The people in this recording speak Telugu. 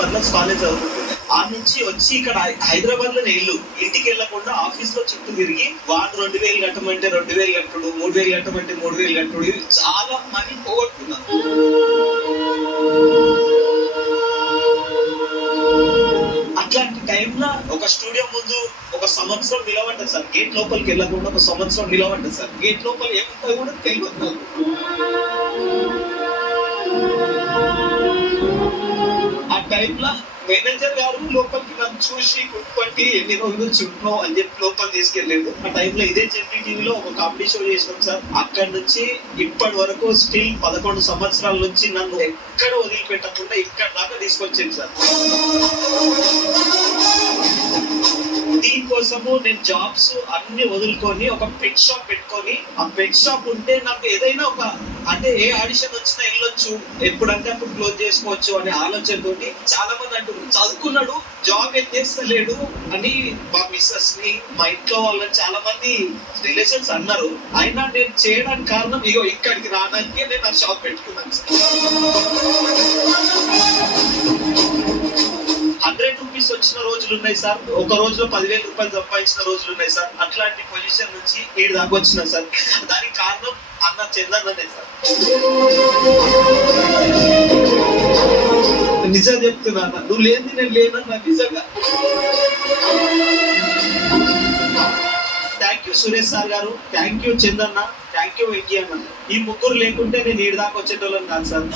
మద్రాస్ కాలేజ్ చదువుకుంటుంది. ఆ నుంచి వచ్చి ఇక్కడ హైదరాబాద్ లోనే ఇల్లు, ఇంటికి వెళ్లకుండా ఆఫీస్ లో చుట్టూ తిరిగి వాళ్ళు 2000 కట్టమంటే 2000 కట్టుడు, 3000 కట్టమంటే 3000 కట్టుడు, ఇది చాలా మనీ పోగొట్టుకున్నాను. అట్లాంటి టైంలో ఒక స్టూడియో ముందు ఒక సంవత్సరం నిలబడ్డది సార్. గేట్ లోపలికి వెళ్ళకుండా ఒక సంవత్సరం నిలబడ్డది సార్. గేట్ లోపల ఏముంటుంది కూడా తెలియదు నాకు. ఆ టైంలో మేనేజర్ గారు లోపలికి నన్ను చూసి కుట్టుపట్టి ఎన్ని రోజులు చుట్టినావు అని చెప్పి లోపలికి తీసుకెళ్ళాడు. ఆ టైంలో ఇదే జెమినీ టీవీలో ఒక కామెడీ షో చేసినాం సార్. అక్కడి నుంచి ఇప్పటి వరకు స్టిల్ 11 సంవత్సరాల నుంచి నన్ను ఎక్కడ వదిలిపెట్టకుండా ఇక్కడ దాకా తీసుకొచ్చింది సార్. దీనికోసము నేను జాబ్స్ అన్ని వదులుకొని ఒక పెట్ షాప్ పెట్టుకొని, ఆ పెట్ షాప్ ఉంటే నాకు ఏదైనా ఒక అంటే ఏ ఆడిషన్ వచ్చినా వెళ్ళొచ్చు, ఎప్పుడంటే అప్పుడు క్లోజ్ చేసుకోవచ్చు అనే ఆలోచనతోటి చాలా మంది అంటున్నారు చదువుకున్నాడు జాబ్ ఏం చేస్తలేడు అని మా మిస్సెస్ ని, మా ఇంట్లో వాళ్ళని చాలా మంది రిలేషన్స్ అన్నారు. అయినా నేను చేయడానికి కారణం ఇగో ఇక్కడికి రావడానికే నేను ఆ షాప్ పెట్టుకున్నాను సార్. 100 రూపీస్ వచ్చిన రోజులు ఉన్నాయి సార్. ఒక రోజులో 10,000 రూపాయలు సంపాదించిన రోజులు ఉన్నాయి సార్. అట్లాంటి పొజిషన్ నుంచి ఈడు దాకా వచ్చిన సార్. దానికి కారణం అన్న చందన్ననే సార్. నిజం చెప్తున్నా, నువ్వు లేని నేను లేనన్నా నిజంగా. థ్యాంక్ యూ సురేష్ సార్ గారు, thank you Chandanna, thank you Venky అన్న. ఈ ముగ్గురు లేకుంటే నేను ఈడు దాకా వచ్చేటోళ్ళని కాదు సార్.